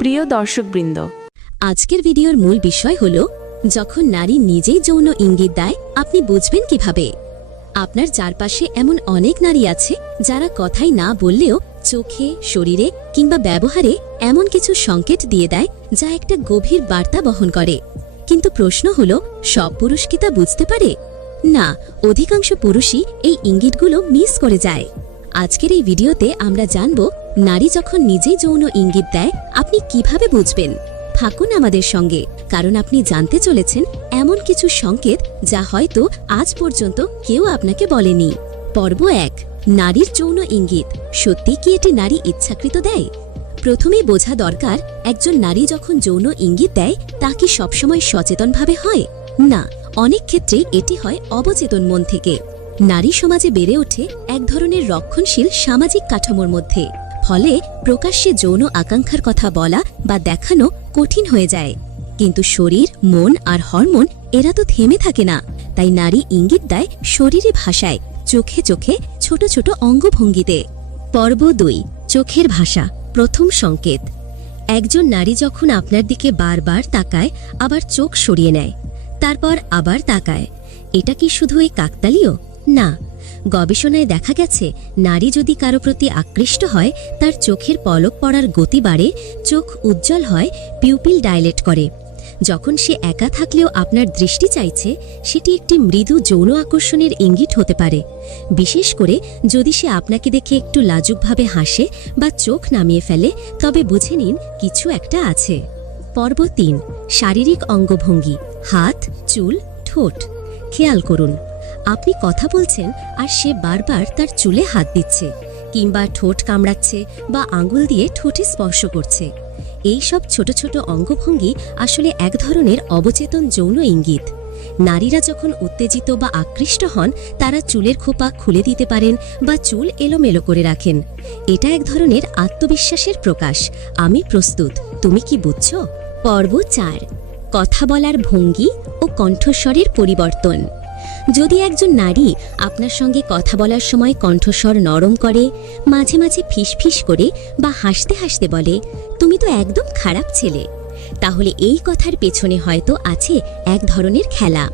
প্রিয় দর্শকবৃন্দ, আজকের ভিডিওর মূল বিষয় হল যখন নারী নিজেই যৌন ইঙ্গিত দেয় আপনি বুঝবেন কিভাবে। আপনার চারপাশে এমন অনেক নারী আছে যারা কথাই না বললেও চোখে, শরীরে কিংবা ব্যবহারে এমন কিছু সংকেত দিয়ে দেয় যা একটা গভীর বার্তা বহন করে। কিন্তু প্রশ্ন হল, সব পুরুষ কি তা বুঝতে পারে? না, অধিকাংশ পুরুষই এই ইঙ্গিতগুলো মিস করে যায়। আজকের এই ভিডিওতে আমরা জানব, নারী যখন নিজেই যৌন ইঙ্গিত দেয় আপনি কিভাবে বুঝবেন। থাকুন আমাদের সঙ্গে, কারণ আপনি জানতে চলেছেন এমন কিছু সংকেত যা হয়তো আজ পর্যন্ত কেউ আপনাকে বলেনি। পর্ব ১, নারীর যৌন ইঙ্গিত। সত্যি কি এটি নারী ইচ্ছাকৃত দেয়? প্রথমেই বোঝা দরকার, একজন নারী যখন যৌন ইঙ্গিত দেয় তা কি সবসময় সচেতনভাবে হয়? না, অনেক ক্ষেত্রেই এটি হয় অবচেতন মন থেকে। নারী সমাজে বেড়ে ওঠে এক ধরনের রক্ষণশীল সামাজিক কাঠামোর মধ্যে। ফলে প্রকাশ্যে যৌন আকাঙ্ক্ষার কথা বলা বা দেখানো কঠিন হয়ে যায়। কিন্তু শরীর, মন আর হরমোন এরা তো থেমে থাকে না। তাই নারী ইঙ্গিত দেয় শরীরে ভাষায়, চোখে চোখে, ছোট ছোট অঙ্গভঙ্গিতে। পর্ব ২, চোখের ভাষা। প্রথম সংকেত। একজন নারী যখন আপনার দিকে বারবার তাকায়, আবার চোখ সরিয়ে নেয়, তারপর আবার তাকায়, এটা কি শুধু এই কাকতালীয়? না, গবেষণায় দেখা গেছে নারী যদি কারো প্রতি আকৃষ্ট হয় তার চোখের পলক পড়ার গতি বাড়ে, চোখ উজ্জ্বল হয়, পিউপিল ডাইলেট করে। যখন সে একা থাকলেও আপনার দৃষ্টি চাইছে, সেটি একটি মৃদু যৌন আকর্ষণের ইঙ্গিত হতে পারে। বিশেষ করে যদি সে আপনাকে দেখে একটু লাজুকভাবে হাসে বা চোখ নামিয়ে ফেলে, তবে বুঝে নিন কিছু একটা আছে। পর্ব ৩, শারীরিক অঙ্গভঙ্গি। হাত, চুল, ঠোঁট। খেয়াল করুন, আপনি কথা বলছেন আর সে বারবার তার চুলে হাত দিচ্ছে, কিংবা ঠোঁট কামড়াচ্ছে বা আঙুল দিয়ে ঠোঁটে স্পর্শ করছে। এই সব ছোট ছোট অঙ্গভঙ্গি আসলে এক ধরনের অবচেতন যৌন ইঙ্গিত। নারীরা যখন উত্তেজিত বা আকৃষ্ট হন, তারা চুলের খোপা খুলে দিতে পারেন বা চুল এলোমেলো করে রাখেন। এটা এক ধরনের আত্মবিশ্বাসের প্রকাশ। আমি প্রস্তুত, তুমি কি বুঝছো? পর্ব ৪, কথা বলার ভঙ্গি ও কণ্ঠস্বরের পরিবর্তন। যদি একজন নারী আপনার সঙ্গে কথা বলার সময় কণ্ঠস্বর নরম করে, মাঝে মাঝে ফিসফিস করে বা হাসতে হাসতে বলে, তুমি তো একদম খারাপ ছেলে, তাহলে এই কথার পেছনে হয়তো আছে এক ধরনের খেলা।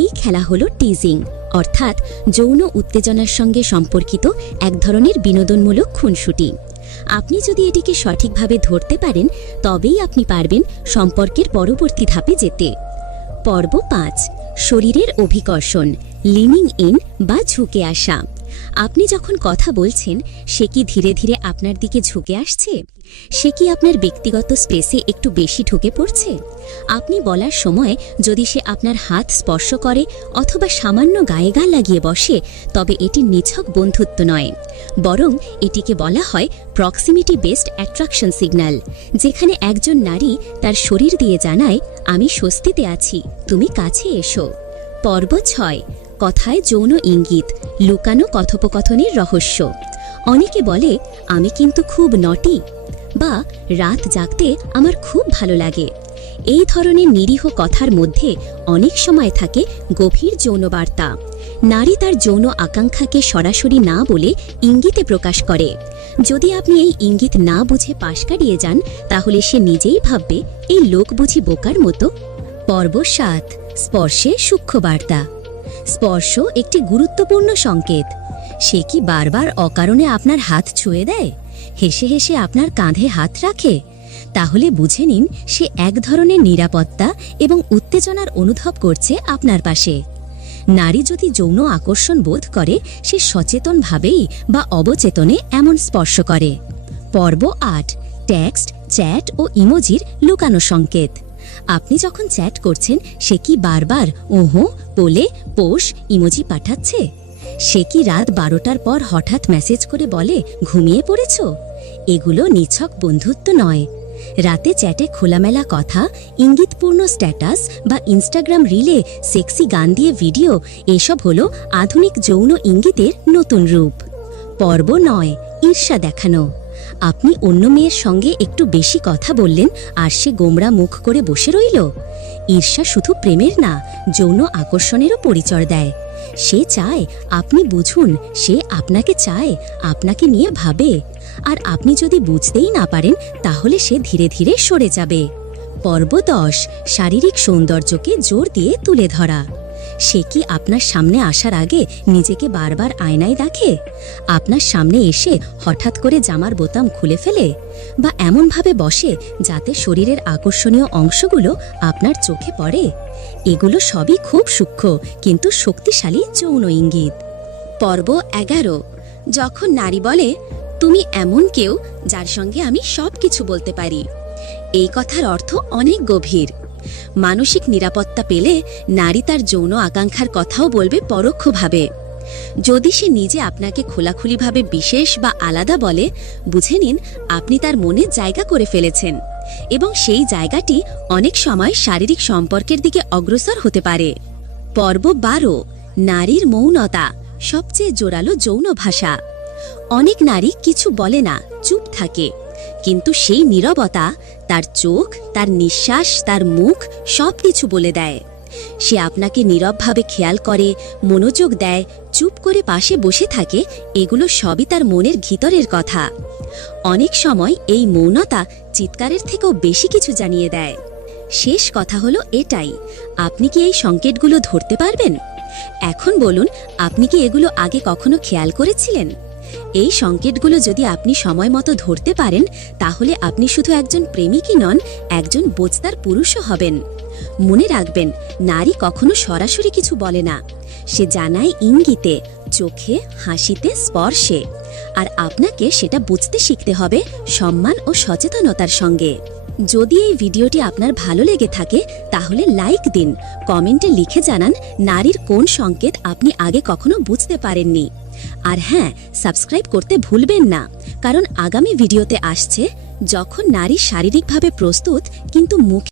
এই খেলা হলো টিজিং, অর্থাৎ যৌন উত্তেজনার সঙ্গে সম্পর্কিত এক ধরনের বিনোদনমূলক খুনসুটি। আপনি যদি এটিকে সঠিকভাবে ধরতে পারেন, তবেই আপনি পারবেন সম্পর্কের পরবর্তী ধাপে যেতে। পর্ব ৫, শরীরের অভিকর্ষণ, লিনিং ইন বা ঝুঁকে আসা। আপনি যখন কথা বলছেন, সে কি ধীরে ধীরে আপনার দিকে ঝুঁকে আসছে? সে কি আপনার ব্যক্তিগত স্পেসে একটু বেশি ঢুকে পড়ছে? আপনি বলার সময় যদি সে আপনার হাত স্পর্শ করে অথবা সামান্য গায়ে গা লাগিয়ে বসে, তবে এটি নিছক বন্ধুত্ব নয়, বরং এটিকে বলা হয় প্রক্সিমিটি বেসড অ্যাট্রাকশন সিগন্যাল, যেখানে একজন নারী তার শরীর দিয়ে জানায়, আমি স্বস্তিতে আছি, তুমি কাছে এসো। পর্ব ৬, কথায় যৌন ইঙ্গিত, লুকানো কথোপকথনের রহস্য। অনেকে বলে, আমি কিন্তু খুব নটি, বা রাত জাগতে আমার খুব ভালো লাগে। এই ধরনের নিরীহ কথার মধ্যে অনেক সময় থাকে গভীর যৌন বার্তা। নারী তার যৌন আকাঙ্ক্ষাকে সরাসরি না বলে ইঙ্গিতে প্রকাশ করে। যদি আপনি এই ইঙ্গিত না বুঝে পাশ কাটিয়ে যান, তাহলে সে নিজেই ভাববে, এই লোক বুঝি বোকার মতো। পর্ব ৭, স্পর্শে সূক্ষ্ম বার্তা। স্পর্শ একটি গুরুত্বপূর্ণ সংকেত। সে কি বারবার অকারণে আপনার হাত ছুঁয়ে দেয়, হেসে হেসে আপনার কাঁধে হাত রাখে? তাহলে বুঝে নিন সে এক ধরনের নিরাপত্তা এবং উত্তেজনার অনুভব করছে আপনার পাশে। নারী যদি যৌন আকর্ষণ বোধ করে, সে সচেতনভাবেই বা অবচেতনে এমন স্পর্শ করে। পর্ব ৮, টেক্সট, চ্যাট ও ইমোজির লুকানো সংকেত। আপনি যখন চ্যাট করছেন, সে কি বারবার ওহো, পোলে, পোষ ইমোজি পাঠাচ্ছে? সে কি রাত ১২টার পর হঠাৎ মেসেজ করে বলে, ঘুমিয়ে পড়েছ? এগুলো নিছক বন্ধুত্ব নয়। রাতে চ্যাটে খোলামেলা কথা, ইঙ্গিতপূর্ণ স্ট্যাটাস বা ইনস্টাগ্রাম রিলে সেক্সি গান দিয়ে ভিডিও, এসব হলো আধুনিক যৌন ইঙ্গিতের নতুন রূপ। পর্ব ৯, ঈর্ষা দেখানো। আপনি অন্য মেয়ের সঙ্গে একটু বেশি কথা বললেন আর সে গোমড়া মুখ করে বসে রইল। ঈর্ষা শুধু প্রেমের না, যৌন আকর্ষণেরও পরিচয় দেয়। সে চায় আপনি বুঝুন, সে আপনাকে চায়, আপনাকে নিয়ে ভাবে। আর আপনি যদি বুঝতেই না পারেন তাহলে সে ধীরে ধীরে সরে যাবে। পর্ব 10, শারীরিক সৌন্দর্যকে জোর দিয়ে তুলে ধরা। সে কি আপনার সামনে আসার আগে নিজেকে বারবার আয়নায় দেখে? আপনার সামনে এসে হঠাৎ করে জামার বোতাম খুলে ফেলে? বা এমনভাবে বসে যাতে শরীরের আকর্ষণীয় অংশগুলো আপনার চোখে পড়ে? এগুলো সবই খুব সূক্ষ্ম কিন্তু শক্তিশালী যৌন ইঙ্গিত। পর্ব 11, যখন নারী বলে, তুমি এমন কেউ যার সঙ্গে আমি সব কিছু বলতে পারি। এই কথার অর্থ অনেক গভীর। মানসিক নিরাপত্তা পেলে নারী তার যৌন আকাঙ্ক্ষার কথাও বলবে পরোক্ষভাবে। যদি সে নিজে আপনাকে খোলাখুলিভাবে বিশেষ বা আলাদা বলে, বুঝে নিন আপনি তার মনে জায়গা করে ফেলেছেন, এবং সেই জায়গাটি অনেক সময় শারীরিক সম্পর্কের দিকে অগ্রসর হতে পারে। পর্ব 12, নারীর মৌনতা, সবচেয়ে জোরালো যৌন ভাষা। অনেক নারী কিছু বলে না, চুপ থাকে, কিন্তু সেই নীরবতা, তার চোখ, তার নিঃশ্বাস, তার মুখ সবকিছু বলে দেয়। সে আপনাকে নীরবভাবে খেয়াল করে, মনোযোগ দেয়, চুপ করে পাশে বসে থাকে, এগুলো সবই তার মনের ভিতরের কথা। অনেক সময় এই মৌনতা চিৎকারের থেকেও বেশি কিছু জানিয়ে দেয়। শেষ কথা হলো এটাই, আপনি কি এই সংকেতগুলো ধরতে পারবেন? এখন বলুন, আপনি কি এগুলো আগে কখনো খেয়াল করেছিলেন? এই সংকেতগুলো যদি আপনি সময় মতো ধরতে পারেন, তাহলে আপনি শুধু একজন প্রেমিকই নন, একজন বোঝদার পুরুষও হবেন। মনে রাখবেন, নারী কখনো সরাসরি কিছু বলে না, সে জানায় ইঙ্গিতে, চোখে, হাসিতে, স্পর্শে। আর আপনাকে সেটা বুঝতে শিখতে হবে সম্মান ও সচেতনতার সঙ্গে। যদি এই ভিডিওটি আপনার ভালো লেগে থাকে তাহলে লাইক দিন, কমেন্টে লিখে জানান নারীর কোন সংকেত আপনি আগে কখনো বুঝতে পারেননি। আর হ্যাঁ, সাবস্ক্রাইব করতে ভুলবেন না, কারণ আগামী ভিডিওতে আসছে যখন নারী শারীরিকভাবে প্রস্তুত কিন্তু মুখ